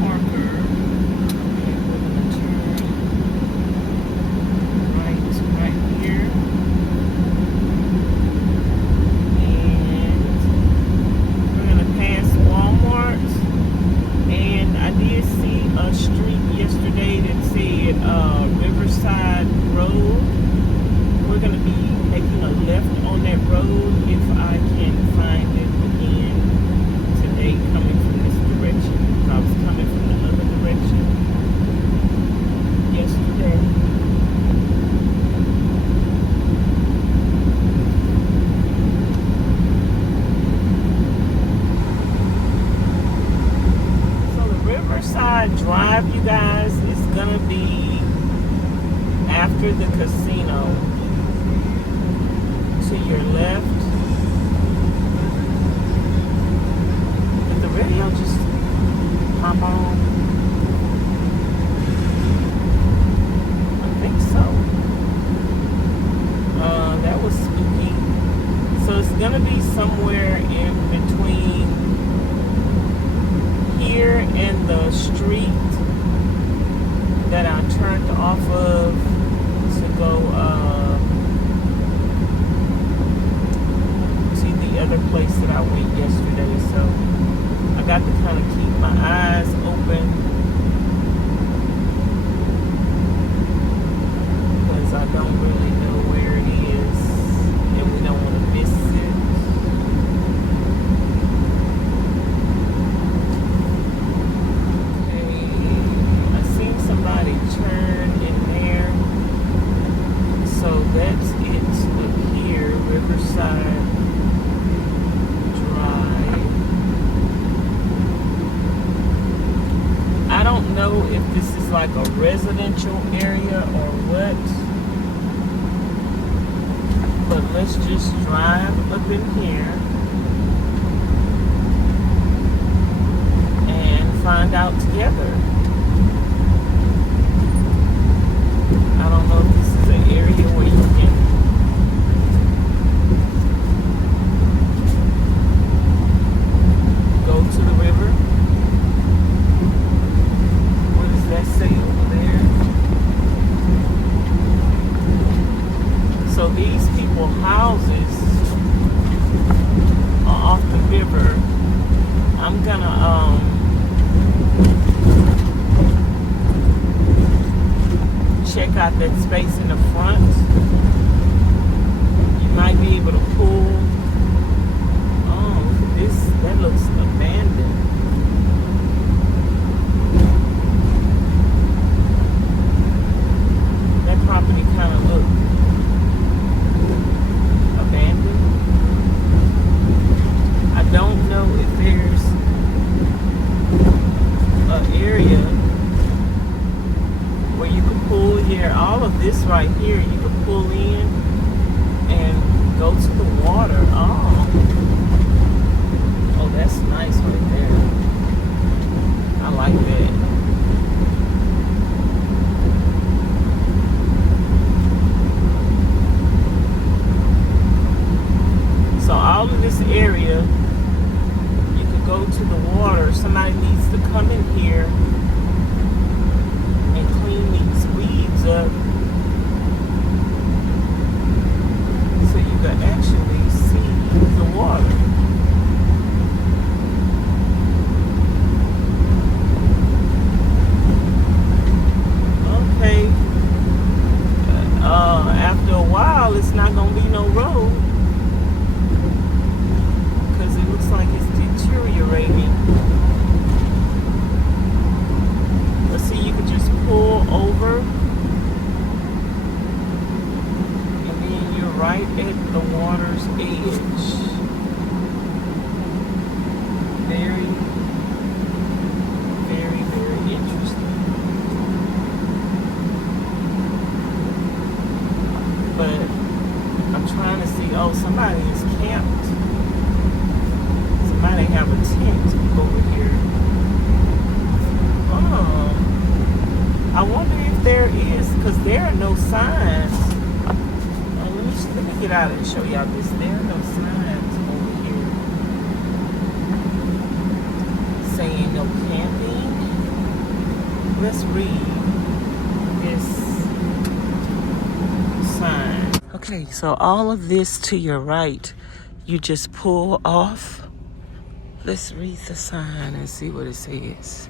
marker. And we're going to turn right here. And we're going to pass Walmart. And I did see a street yesterday that said Riverside Road. We're going to be making a left on that road if I can find it again today, coming from this direction. I was coming from the other direction yesterday. So the Riverside Drive, you guys, is going to be after the casino. To your left. Did the radio just pop on? I think so. That was spooky. So it's gonna be somewhere in between here and the street that I turned off of to go other place that I went yesterday, so I got to kind of keep my eyes open because I don't really know where it is and we don't want to miss it. Okay, I seen somebody turn in there, so that's it up here, Riverside. I don't know if this is like a residential area or what, but let's just drive up in here and find out together. I don't know if this is an area where you can go to the river. Let's say over there. So these people's houses are off the river. I'm gonna check out that space in the front. You might be able to pull. Oh, look at this. That looks abandoned. Property kind of look abandoned. I don't know if there's an area where you can pull here. All of this right here, you can pull in and go to the water. Oh, that's nice right there. I like that. So all of this area, you could go to the water. Somebody needs to come in here and clean these weeds up so you can actually see the water. Okay. After a while, it's not going to be no road. Like it's deteriorating. Let's see, you can just pull over and then you're right at the water's edge. Very, very, very interesting. But I'm trying to see, oh, somebody is camped. Somebody have a tent over here. Oh, I wonder if there is, because there are no signs. Let me get out and show y'all this. There are no signs over here saying no camping. Let's read this sign. Okay, so all of this to your right, you just pull off. Let's read the sign and see what it says.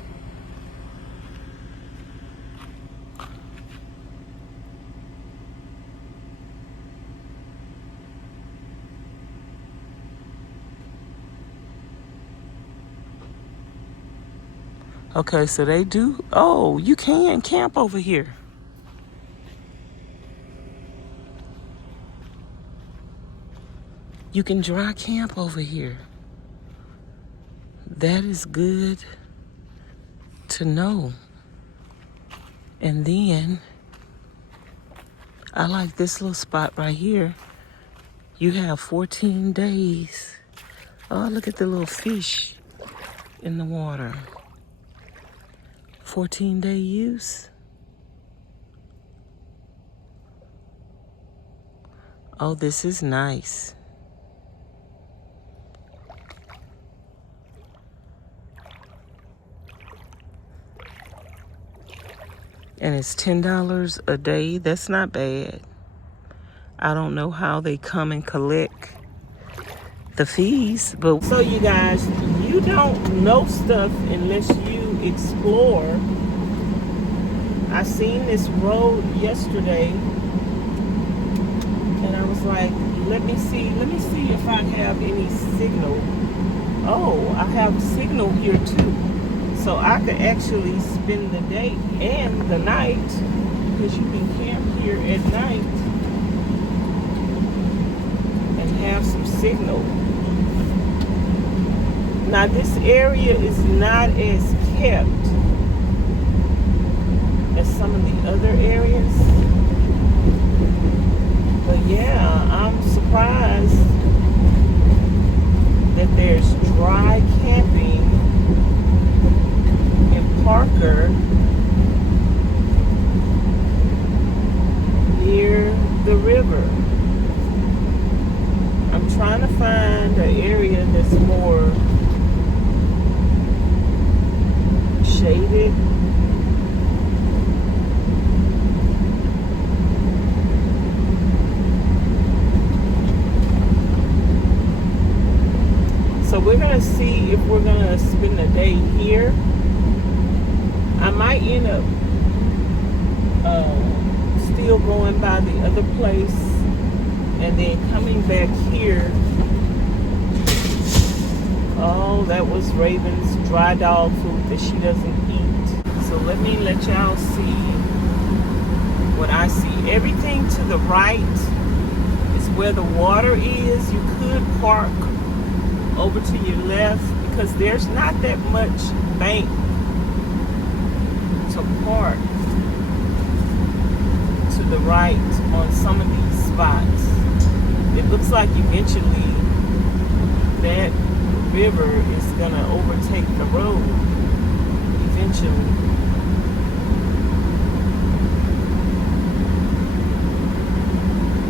Okay, so they do. Oh, you can camp over here. You can dry camp over here. That is good to know. And then I like this little spot right here. You have 14 days. Oh, look at the little fish in the water. 14-day use. Oh, this is nice. And it's $10 a day. That's not bad. I don't know how they come and collect the fees, but so you guys, you don't know stuff unless you explore. I seen this road yesterday and I was like, let me see if I have any signal. Oh, I have signal here too. So I could actually spend the day and the night, because you can camp here at night and have some signal. Now this area is not as kept as some of the other areas. But yeah, I'm surprised that there's dry camping in Parker near the river. I'm trying to find an area that's more shaded. So we're gonna see if we're gonna spend a day here. I might end up still going by the other place and then coming back here. Oh, that was Raven's dry dog food that she doesn't eat. So let me let y'all see what I see. Everything to the right is where the water is. You could park over to your left because there's not that much bank to park to the right on some of these spots. It looks like eventually that river is gonna overtake the road eventually.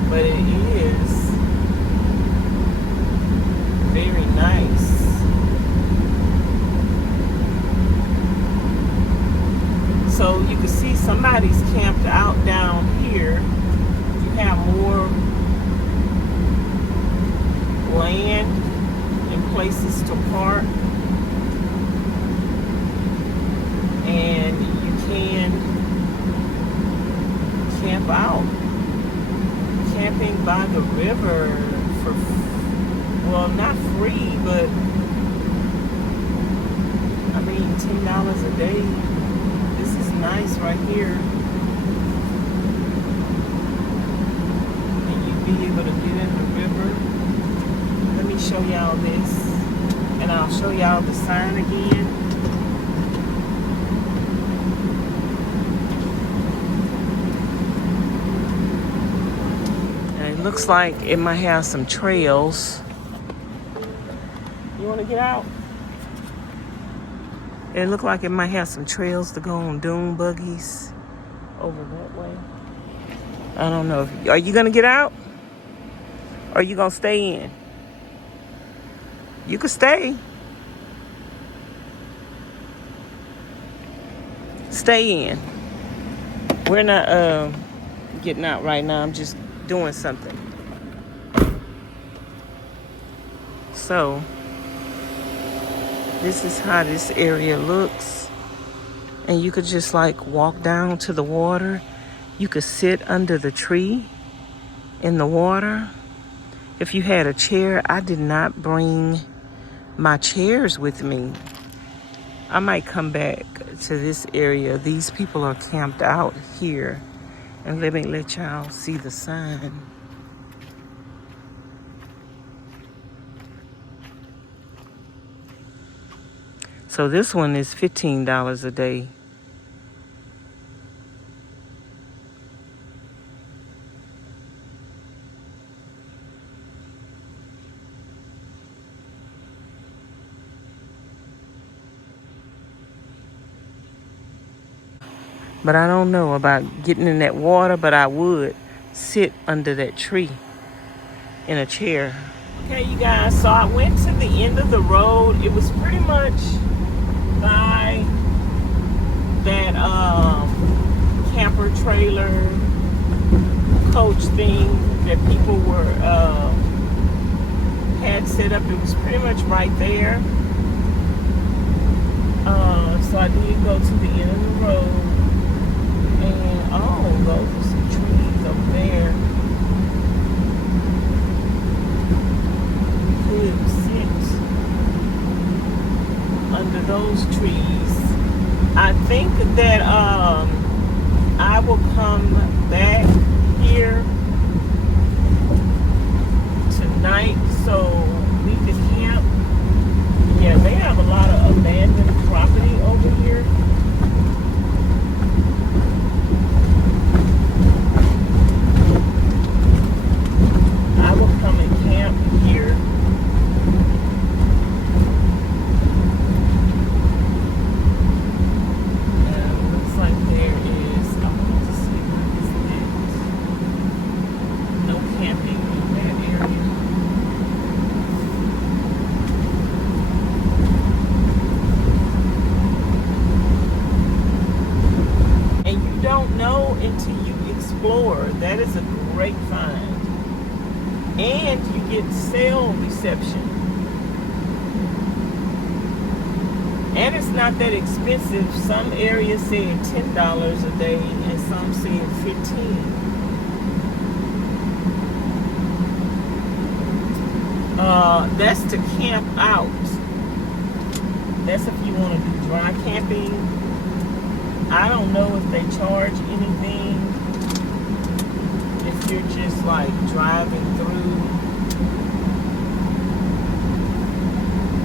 But it is very nice. So you can see somebody's camped out down here. You have more land and places to park, and you can camp out. Camping by the river for, well, not free, but I mean $10 a day. This is nice right here. And you'd be able to get in the river. Let me show y'all this, and I'll show y'all the sign again. And it looks like it might have some trails. You want to get out? It looked like it might have some trails to go on dune buggies over that way. I don't know. Are you going to get out? Or are you going to stay in? You could stay. stay in. We're not getting out right now. I'm just doing something. So this is how this area looks. And you could just like walk down to the water. You could sit under the tree in the water. If you had a chair, I did not bring my chairs with me. I might come back to this area. These people are camped out here. And let me let y'all see the sign. So this one is $15 a day. But I don't know about getting in that water, but I would sit under that tree in a chair. Okay, you guys, so I went to the end of the road. It was pretty much by that camper trailer coach thing that people were had set up. It was pretty much right there. So I did go to the end of the road. And oh, those are some trees over there. You could sit under those trees. I think that I will come back here tonight so we can camp. Yeah, they have a lot of abandoned property over here. I will come and camp here. Looks like there is, I want to see where is that. No camping in that area. And you don't know until you explore. That is a great find. And you get cell reception. And it's not that expensive. Some areas say $10 a day and some say $15. That's to camp out. That's if you want to do dry camping. I don't know if they charge anything. If you're just like driving through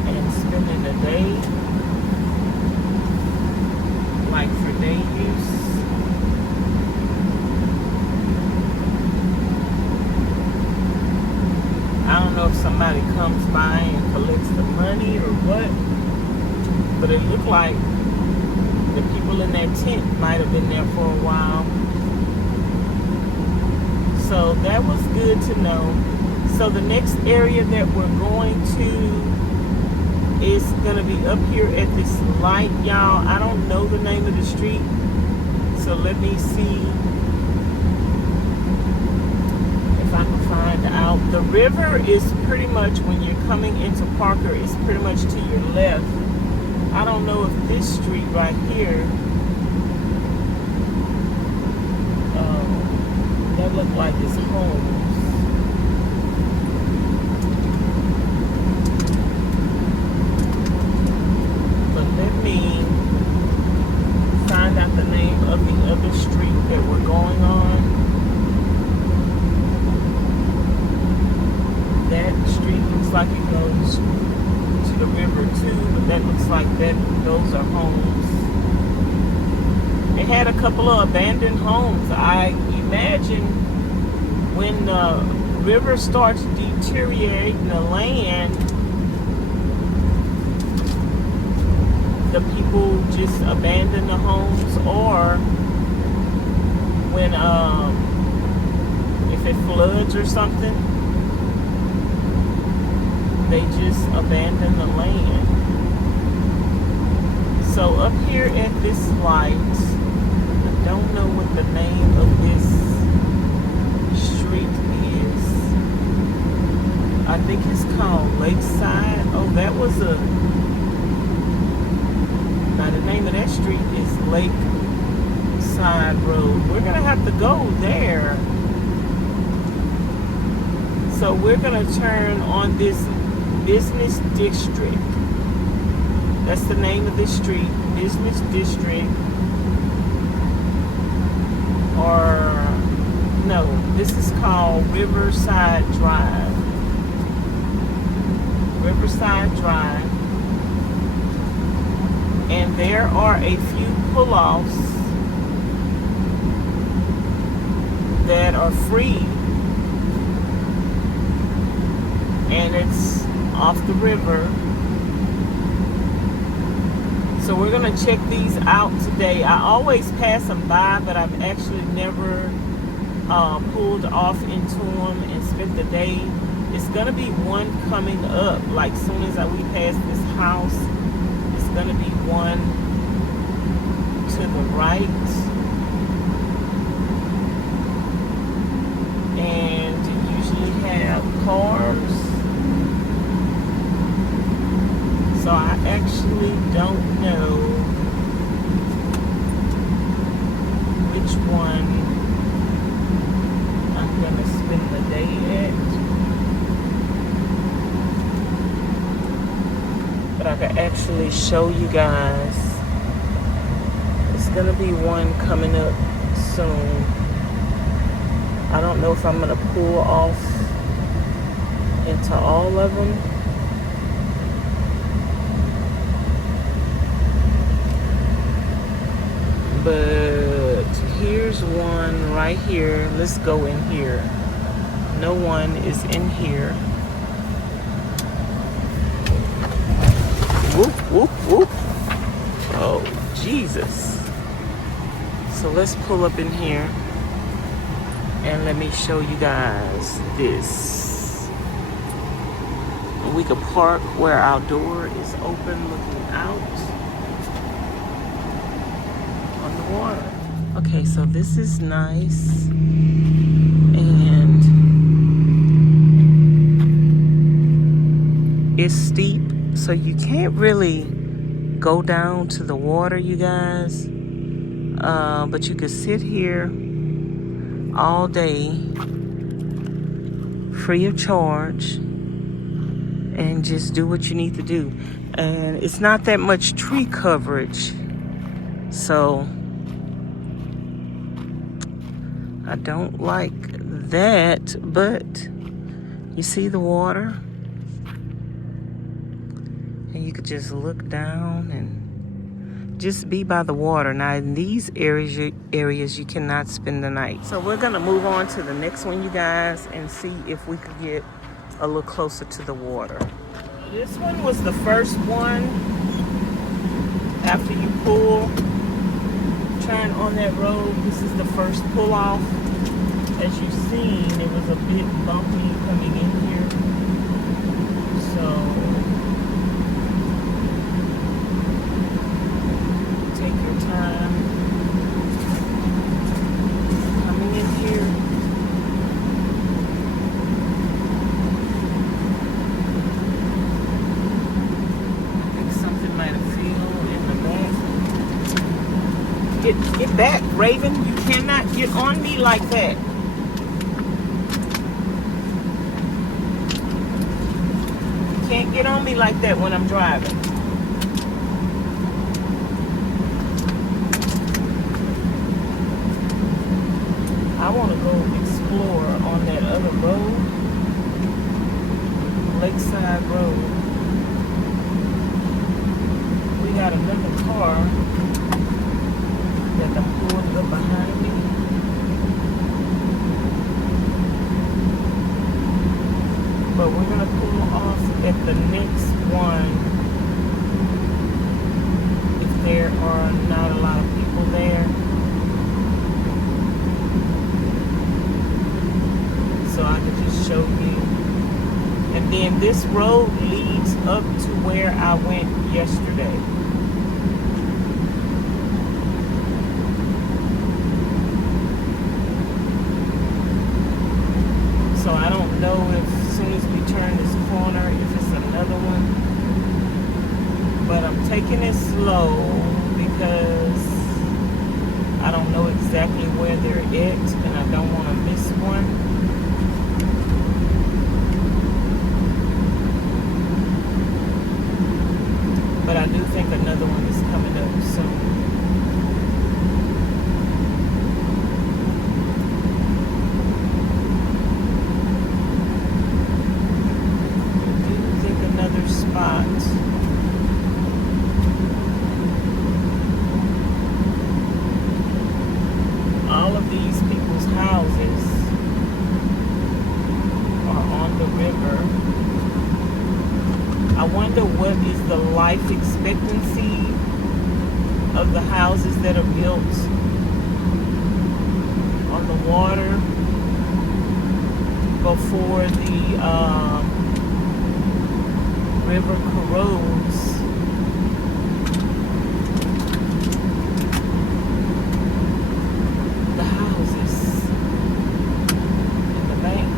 and spending a day, like for day use. I don't know if somebody comes by and collects the money or what, but it looked like the people in that tent might have been there for a while. So that was good to know. So the next area that we're going to is going to be up here at this light, y'all. I don't know the name of the street. So let me see if I can find out. The river is pretty much, when you're coming into Parker, it's pretty much to your left. I don't know if this street right here, that look like it's homes. But let me find out the name of the other street that we're going on. That street looks like it goes to the river too, but that looks like those are homes. They had a couple of abandoned homes. I imagine when the river starts deteriorating the land, the people just abandon the homes, or when if it floods or something, they just abandon the land. So up here at this light, I don't know what the name of this street is. I think it's called Lakeside. Oh, that was now the name of that street is Lakeside Road. We're gonna have to go there. So we're gonna turn on this business district. That's the name of this street, business district. Or no, this is called Riverside Drive. Riverside Drive. And there are a few pull-offs that are free. And it's off the river. So we're gonna check these out today. I always pass them by, but I've actually never pulled off into them and spent the day. It's gonna be one coming up, like soon as we pass this house. It's gonna be one to the right, and you usually have cars. So I actually don't know which one I'm gonna spend the day at. But I can actually show you guys. It's gonna be one coming up soon. I don't know if I'm gonna pull off into all of them. But here's one right here. Let's go in here. No one is in here. Whoop, whoop, whoop. Oh, Jesus. So let's pull up in here and let me show you guys this. We could park where our door is open looking out on the water. Okay, so this is nice. And it's steep, so you can't really go down to the water, you guys. But you could sit here all day free of charge and just do what you need to do. And it's not that much tree coverage, so I don't like that. But you see the water, and you could just look down and just be by the water. Now in these areas you cannot spend the night. So we're gonna move on to the next one, you guys, and see if we could get a little closer to the water. This one was the first one after you turn on that road. This is the first pull off. As you've seen, it was a bit bumpy coming in here. So take your time coming in here. I think something might have fell in the back. Get back, Raven. You cannot get on me like that. You can't get on me like that when I'm driving. I want to go explore on that other road, Lakeside Road. We got another car that I'm pulling up behind me. But we're going to pull off at the next one if there are not a lot of people there. So I can just show you. And then this road leads up to where I went yesterday. taking it slow because I don't know exactly where they're at, and I don't want to miss one. But I do think another one is coming up soon. I do think another spot. All of these people's houses are on the river. I wonder what is the life expectancy of the houses that are built on the water before the river corrodes. The houses in the bank.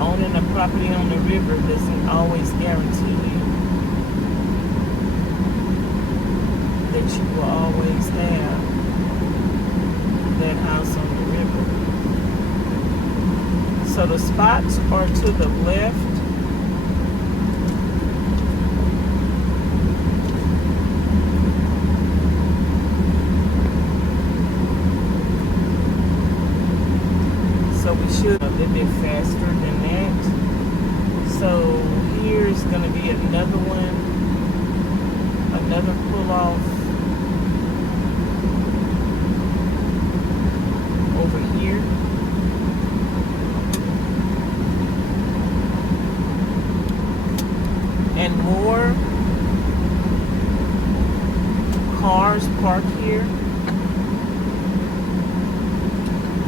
Owning a property on the river doesn't always guarantee you that you will always have that house on the river. So the spots are to the left. So we should a little bit faster than that. So here's going to be another one, another pull-off over here. And more cars parked here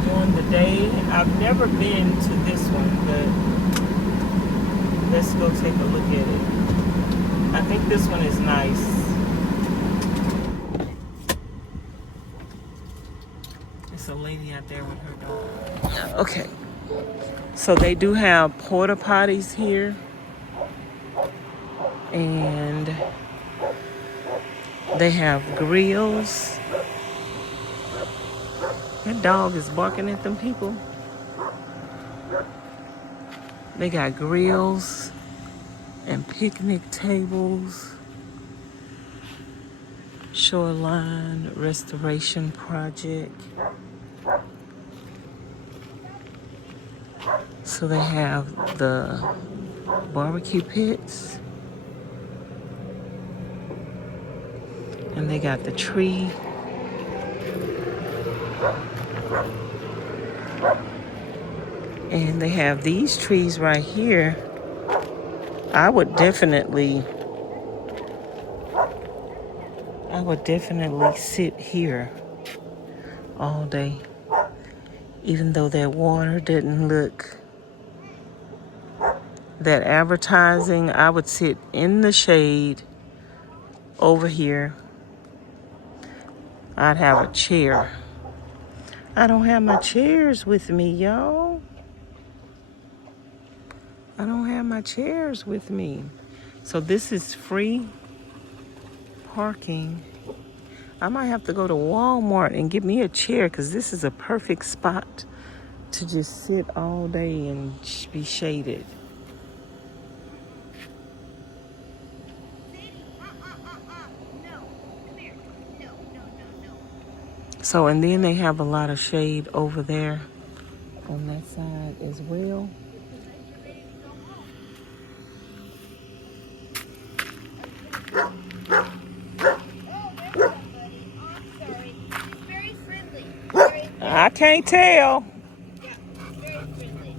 during the day. I've never been to this one, but let's go take a look at it. I think this one is nice. There's a lady out there with her dog. Okay. So they do have porta potties here. And they have grills. That dog is barking at them people. They got grills and picnic tables. Shoreline Restoration Project. So they have the barbecue pits. And they got the tree. And they have these trees right here. I would definitely sit here all day. Even though that water didn't look that advertising, I would sit in the shade over here. I'd have a chair. I don't have my chairs with me, y'all. I don't have my chairs with me. So this is free parking. I might have to go to Walmart and get me a chair because this is a perfect spot to just sit all day and be shaded. So, and then they have a lot of shade over there on that side as well. I can't tell. Yeah, very friendly.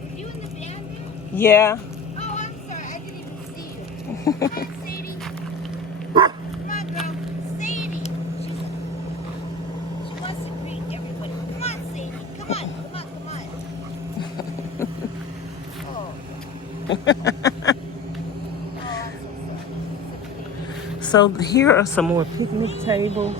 Were you in the van there? Yeah. Oh, I'm sorry. I didn't even see you. Come on, Sadie. Come on, girl. Sadie. She wants to greet everybody. Come on, Sadie. Come on. Oh. Oh, I'm so sorry. So here are some more picnic tables.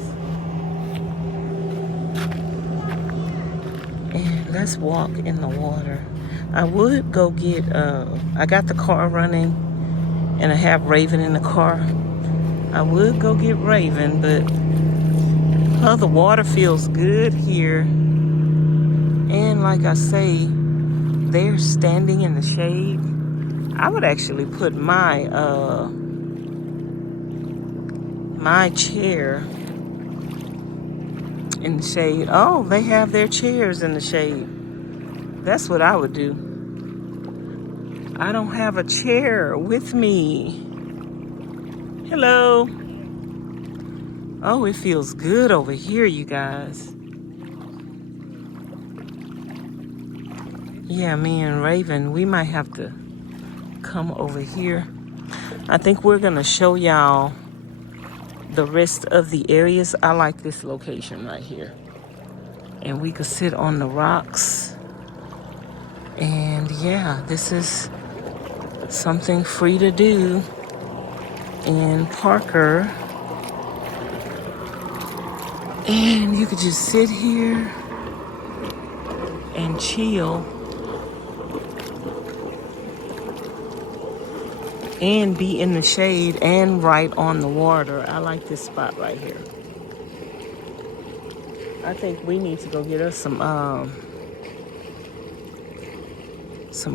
And let's walk in the water. I would go get, I got the car running and I have Raven in the car. I would go get Raven, but the water feels good here. And like I say, they're standing in the shade. I would actually put my my chair in the shade. Oh, they have their chairs in the shade. That's what I would do. I don't have a chair with me. Hello. Oh, it feels good over here, you guys. Yeah, me and Raven, we might have to come over here. I think we're gonna show y'all the rest of the areas. I like this location right here. And we could sit on the rocks. And yeah, this is something free to do in Parker. And you could just sit here and chill and be in the shade and right on the water. I like this spot right here. I think we need to go get us some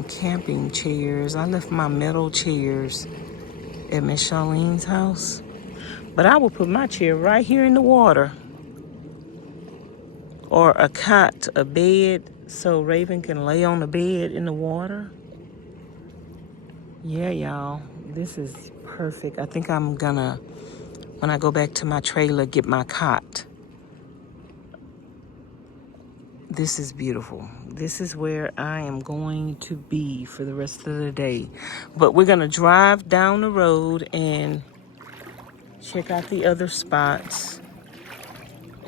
camping chairs. I left my metal chairs at Miss Charlene's house. But I will put my chair right here in the water. Or a cot, a bed, so Raven can lay on the bed in the water. Yeah, y'all, this is perfect. I think I'm gonna, when I go back to my trailer, get my cot. This is beautiful. This is where I am going to be for the rest of the day. But we're gonna drive down the road and check out the other spots.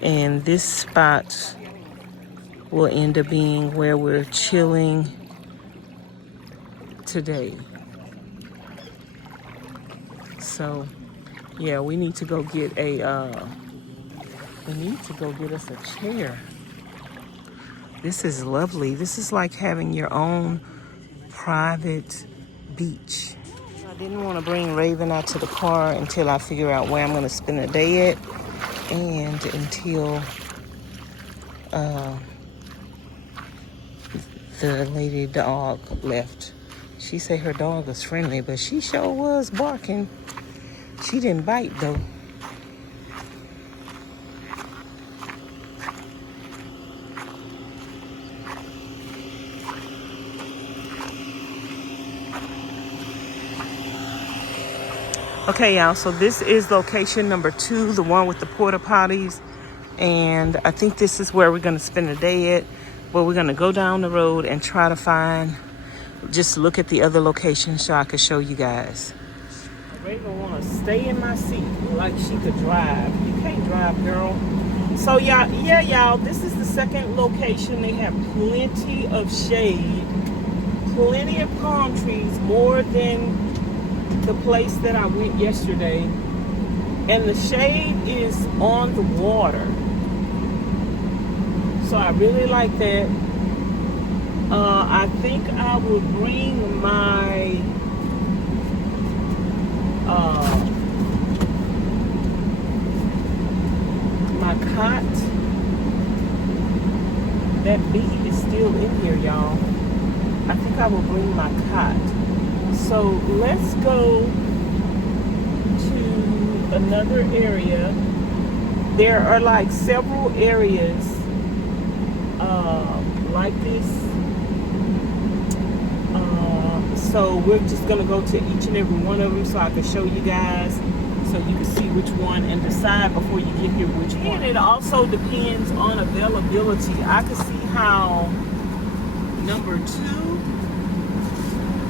And this spot will end up being where we're chilling today. So, yeah, we need to go get we need to go get us a chair. This is lovely. This is like having your own private beach. I didn't want to bring Raven out to the car until I figure out where I'm going to spend the day at, and until the lady dog left. She said her dog was friendly, but she sure was barking. She didn't bite though. Okay, y'all, so this is location number 2, the one with the porta potties. And I think this is where we're going to spend the day at. But we're going to go down the road and try to find, just look at the other locations so I can show you guys. Raven want to stay in my seat like she could drive. You can't drive, girl. So, y'all, this is the second location. They have plenty of shade, plenty of palm trees, more than the place that I went yesterday. And the shade is on the water. So I really like that. I think I will bring my my cot. That bee is still in here, y'all. I think I will bring my cot. So let's go to another area. There are like several areas like this. So we're just gonna go to each and every one of them so I can show you guys, so you can see which one and decide before you get here which one. And it also depends on availability. I can see how number 2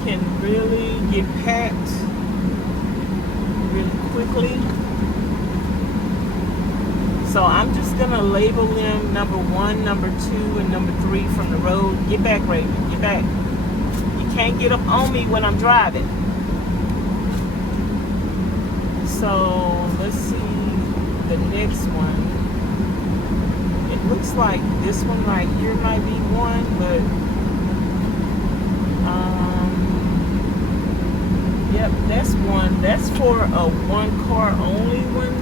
can really get packed really quickly. So I'm just gonna label them number 1, number 2, and number 3 from the road. Get back, Raven, get back. You can't get up on me when I'm driving. So let's see the next one. It looks like this one right here might be one, but That's for a one car only one.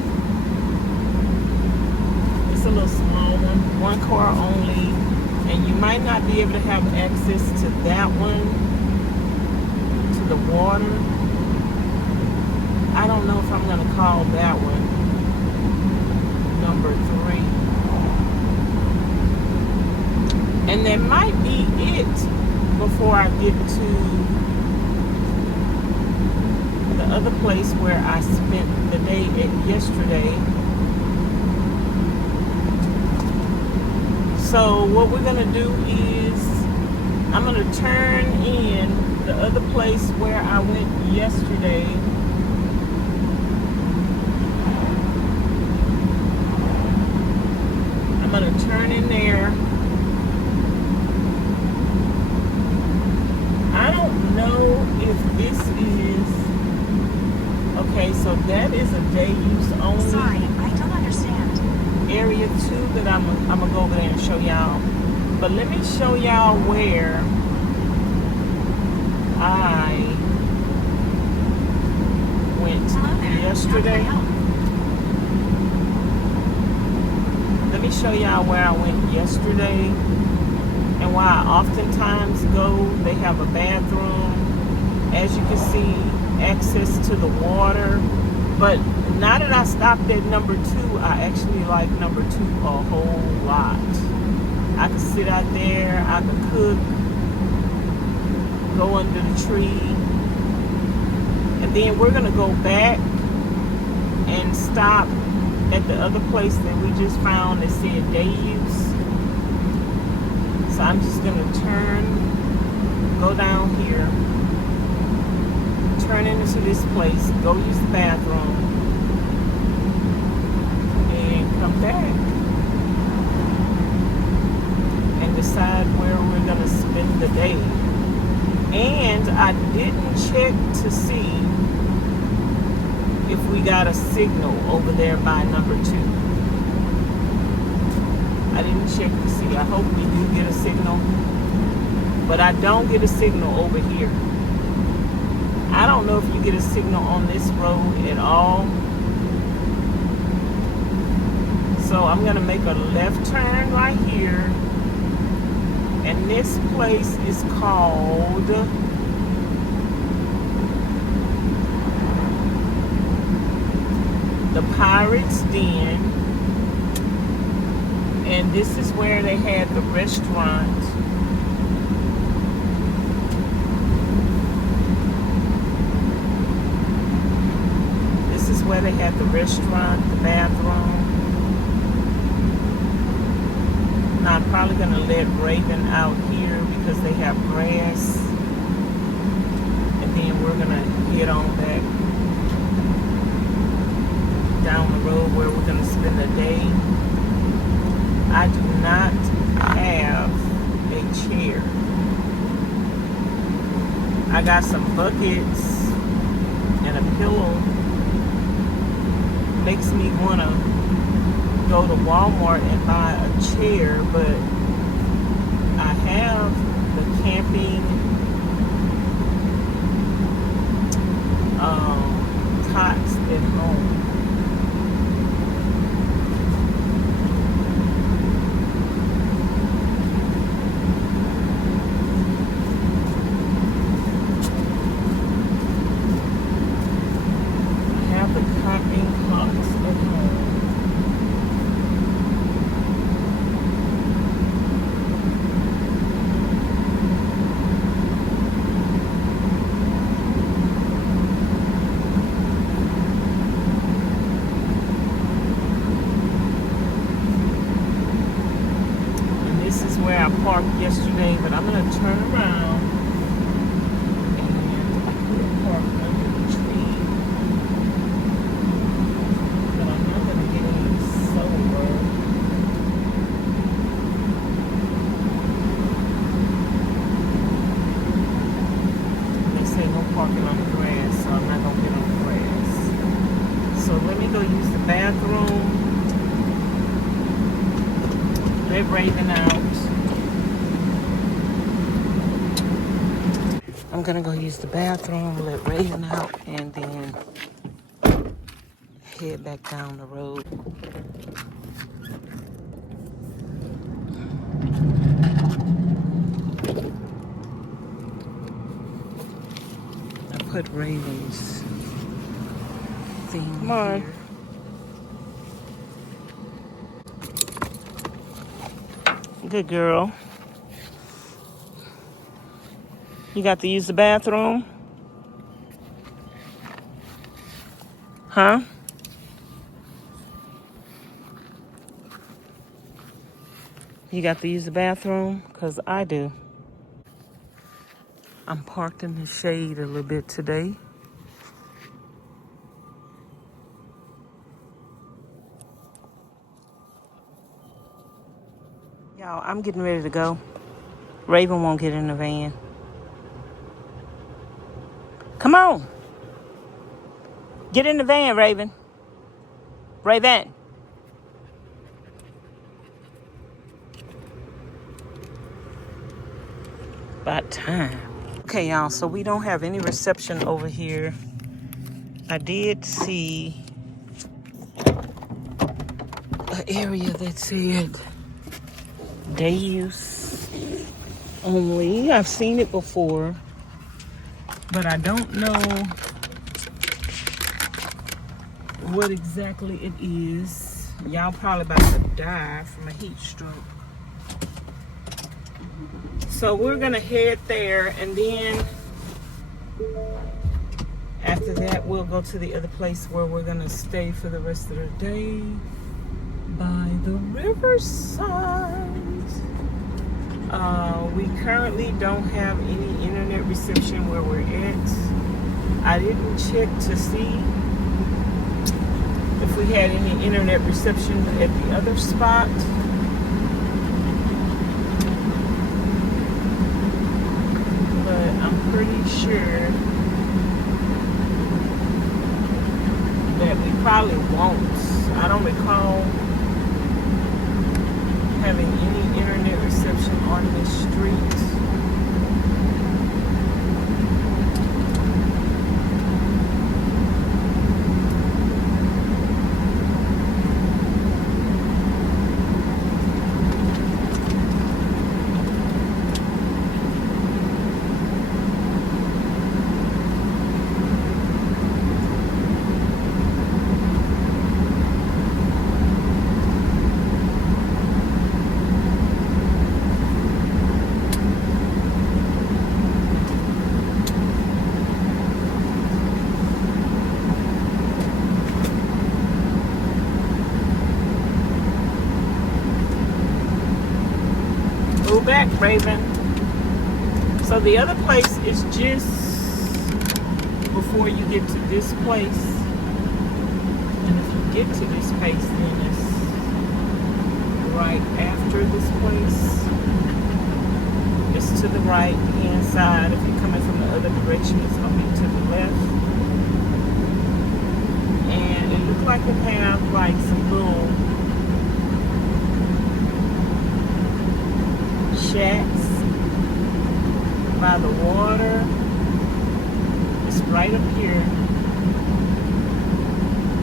It's a little small one car only, and you might not be able to have access to that one, to the water. I don't know if I'm gonna call that one number 3. And that might be it before I get to the other place where I spent the day yesterday. So what we're gonna do is I'm gonna turn in the other place where I went yesterday. I'm gonna turn in there. I don't know if this is okay. So that is a day use only. Sorry, I don't understand. Area 2 that I'm gonna go over there and show y'all. But let me show y'all where I went yesterday. Let me show y'all where I went yesterday and why I oftentimes go. They have a bathroom. As you can see, access to the water. But now that I stopped at number 2, I actually like number 2 a whole lot. I could sit out there, I could cook, go under the tree, and then we're gonna go back and stop at the other place that we just found that said day use. So I'm just gonna go down here, turn into this place, go use the bathroom, and come back and decide where we're gonna spend the day. And I didn't check to see if we got a signal over there by number 2. I didn't check to see. I hope we do get a signal, but I don't get a signal over here. I don't know if you get a signal on this road at all. So I'm gonna make a left turn right here, and this place is called the Pirate's Den, and this is where they had the restaurant. This is where they had the restaurant, the bathroom. Now I'm probably gonna let Raven out here because they have grass, and then we're gonna head on back down the road where we're gonna spend the day. I do not have a chair. I got some buckets and a pillow. Makes me wanna go to Walmart and buy a chair, but I have the camping cots at home. I have the camping cots at home. Where I parked yesterday, but I'm gonna turn around and I could park under the tree, but I'm not gonna get any solar. They say no parking on the grass, so I'm not gonna get on the grass. So let me go use the bathroom, let Raven out. I'm gonna go use the bathroom, let Raven out, and then head back down the road. I put Raven's thing Come on. here. Good girl. You got to use the bathroom? Huh? You got to use the bathroom? Because I do. I'm parked in the shade a little bit today. Y'all, I'm getting ready to go. Raven won't get in the van. Come on. Get in the van, Raven. Raven. About time. Okay, y'all, so we don't have any reception over here. I did see an area that said day use only. I've seen it before, but I don't know what exactly it is. Y'all probably about to die from a heat stroke. So we're gonna head there, and then after that we'll go to the other place where we're gonna stay for the rest of the day by the Riverside. We currently don't have any internet reception where we're at. I didn't check to see if we had any internet reception at the other spot. But I'm pretty sure that we probably won't. I don't recall having any internet reception on this street. Back, Raven. So the other place is just before you get to this place, and if you get to this place, then it's right after this place. It's to the right hand side. If you're coming from the other direction, it's gonna be to the left. And it looks like it has like some little shacks by the water. It's right up here.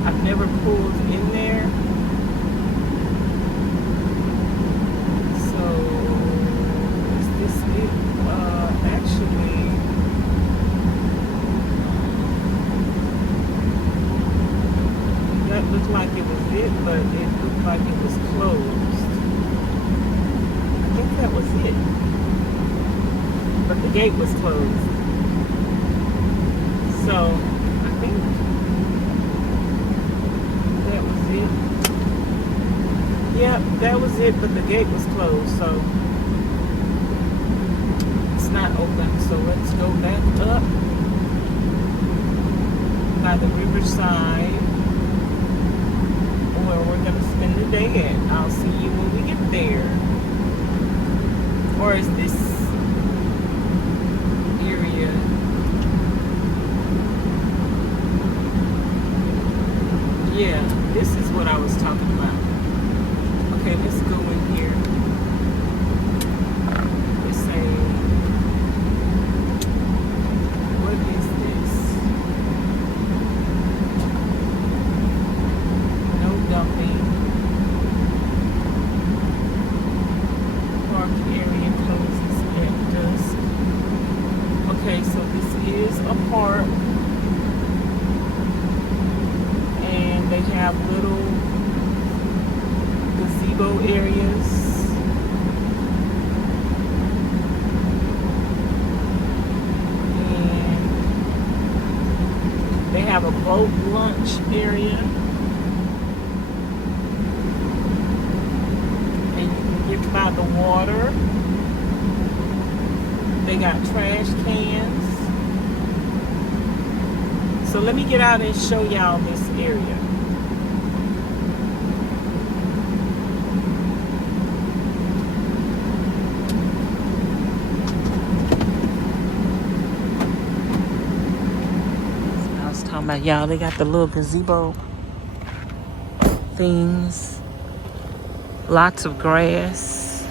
I've never pulled in there, so is this it? Actually, that looked like it was it, but it looked like it was closed. I think that was it, but the gate was closed. So I think that was it. Yep, that was it, but the gate was closed, so it's not open. So let's go back up by the Riverside, where we're gonna spend the day at. I'll see you when we get there. Or is this area? Yeah, this is what I was talking about. Okay, let's go in here. Let's say have little gazebo areas. And they have a boat lunch area. And you can get by the water. They got trash cans. So let me get out and show y'all this area. I was talking about, y'all, they got the little gazebo things. Lots of grass,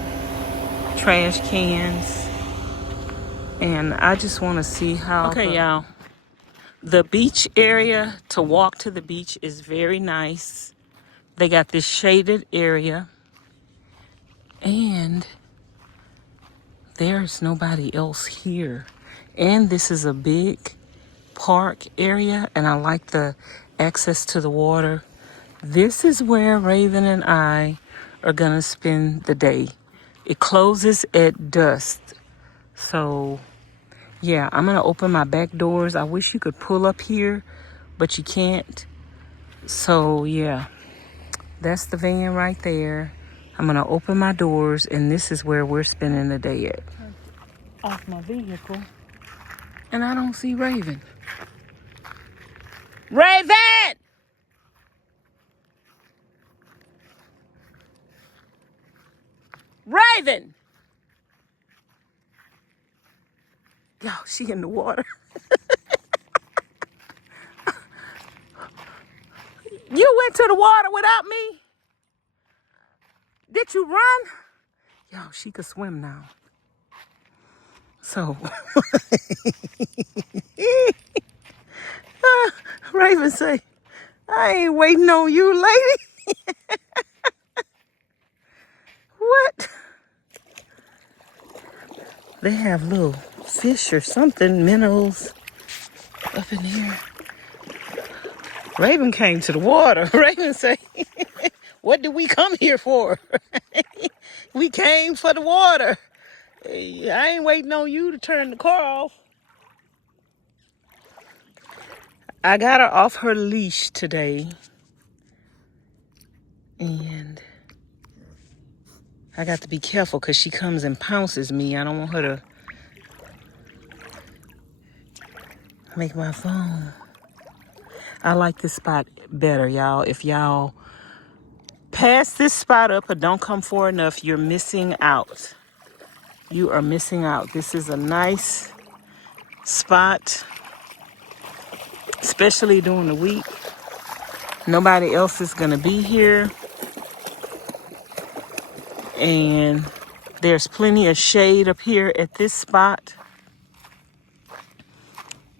trash cans. And I just want to see how... Okay, y'all. The beach area, to walk to the beach, is very nice. They got this shaded area. And there's nobody else here. And this is a big park area. And I like the access to the water. This is where Raven and I are going to spend the day. It closes at dusk. So... yeah, I'm going to open my back doors. I wish you could pull up here, but you can't. So, yeah, that's the van right there. I'm going to open my doors, and this is where we're spending the day at. Off my vehicle, and I don't see Raven. Raven! Raven! Yo, she in the water. You went to the water without me? Did you run? Yo, she could swim now. So, Raven say, I ain't waiting on you, lady. What? They have little fish or something, minnows up in here. Raven came to the water. Raven say, what did we come here for? We came for the water. Hey, I ain't waiting on you to turn the car off. I got her off her leash today. And I got to be careful because she comes and pounces me. I don't want her to make my phone. I like this spot better, y'all. If y'all pass this spot up or don't come far enough, you're missing out. You are missing out. This is a nice spot, especially during the week. Nobody else is going to be here. And there's plenty of shade up here at this spot.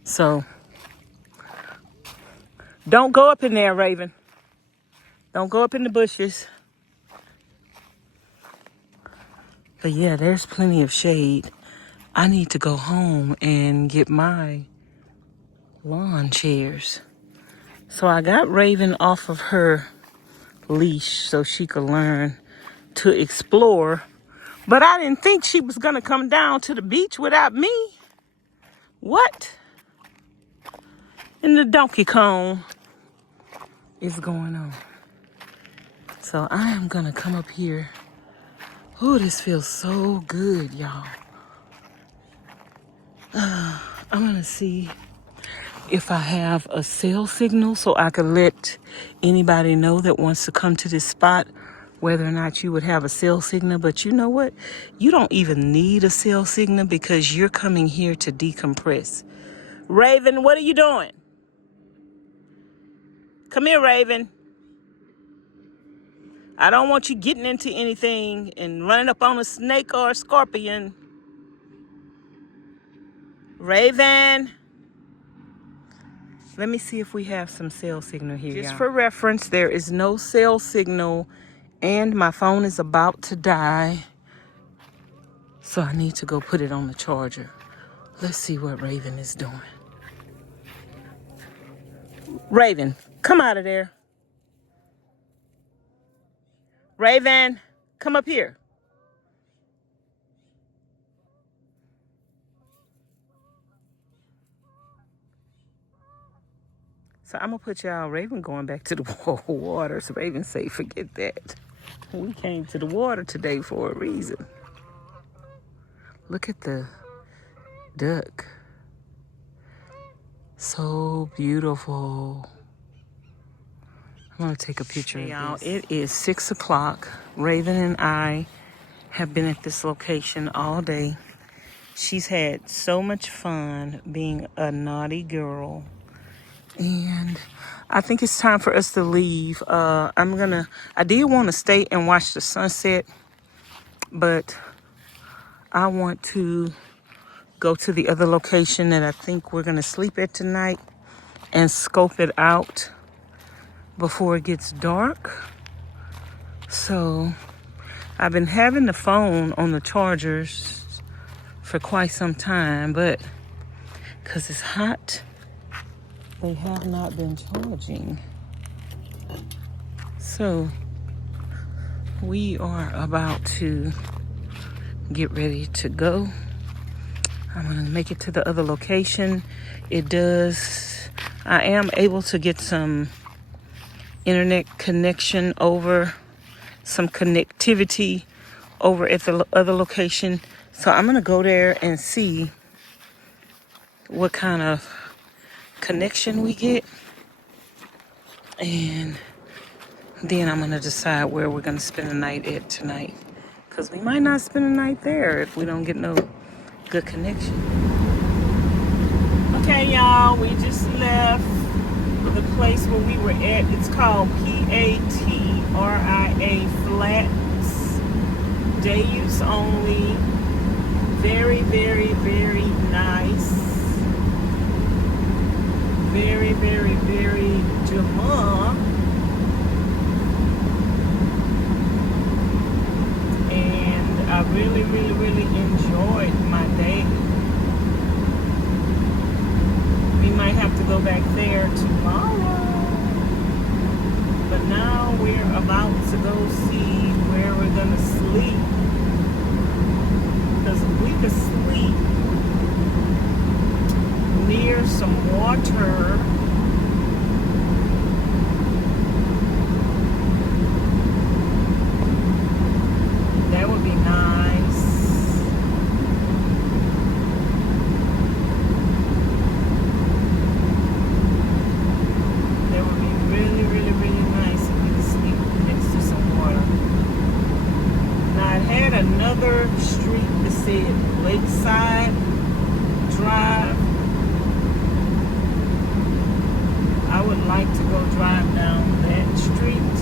So, don't go up in there, Raven. Don't go up in the bushes. But yeah, there's plenty of shade. I need to go home and get my lawn chairs. So I got Raven off of her leash so she could learn to explore. But I didn't think she was going to come down to the beach without me. What in the Donkey Kong is going on? So I am going to come up here. Oh, this feels so good, y'all. I'm going to see if I have a cell signal so I can let anybody know that wants to come to this spot, whether or not you would have a cell signal. But you know what? You don't even need a cell signal because you're coming here to decompress. Raven, what are you doing? Come here, Raven. I don't want you getting into anything and running up on a snake or a scorpion. Raven. Let me see if we have some cell signal here. Just for reference, there is no cell signal and my phone is about to die. So I need to go put it on the charger. Let's see what Raven is doing. Raven, come out of there. Raven, come up here. So I'm gonna put y'all, Raven going back to the water. So Raven say, forget that. We came to the water today for a reason. Look at the duck. So beautiful. I'm gonna take a picture of y'all. It is 6 o'clock. Raven and I have been at this location all day. She's had so much fun being a naughty girl. And I think it's time for us to leave. I did want to stay and watch the sunset, but I want to go to the other location that I think we're gonna sleep at tonight and scope it out before it gets dark. So I've been having the phone on the chargers for quite some time, but because it's hot, they have not been charging. So we are about to get ready to go. I'm gonna make it to the other location. I am able to get some internet connection over, some connectivity over at the other location. So I'm gonna go there and see what kind of connection we get, and then I'm gonna decide where we're gonna spend the night at tonight, because we might not spend the night there if we don't get no good connection. Okay, y'all, we just left the place where we were at. It's called PATRIA Flats, day use only. Very, very, very nice. Very, very, very Jamaican. And I really, really, really enjoyed my day. We might have to go back there tomorrow. But now we're about to go see where we're gonna sleep. Because we could sleep near some water, that would be nice. That would be really, really, really nice if we could sleep next to some water. Now I had another street that said Lakeside Drive. I would like to go drive down that street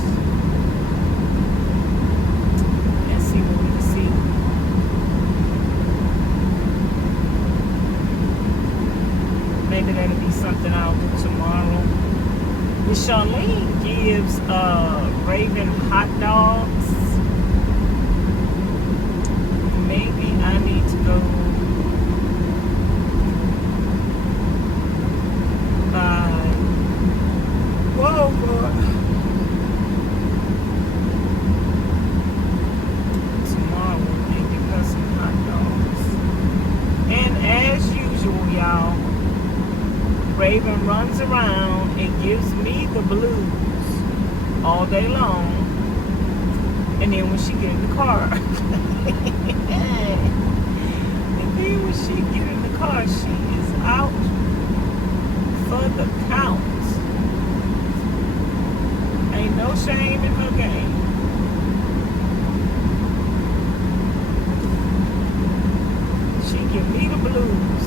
and see what we can see. Maybe that'll be something I'll do tomorrow. Miss Charlene gives Raven hot dogs. Maybe I need to go buy. Whoa, Lord. Tomorrow and give her some hot dogs. And as usual, y'all, Raven runs around and gives me the blues all day long. And then when she get in the car, she is out for the count. Ain't no shame in her game. She give me the blues.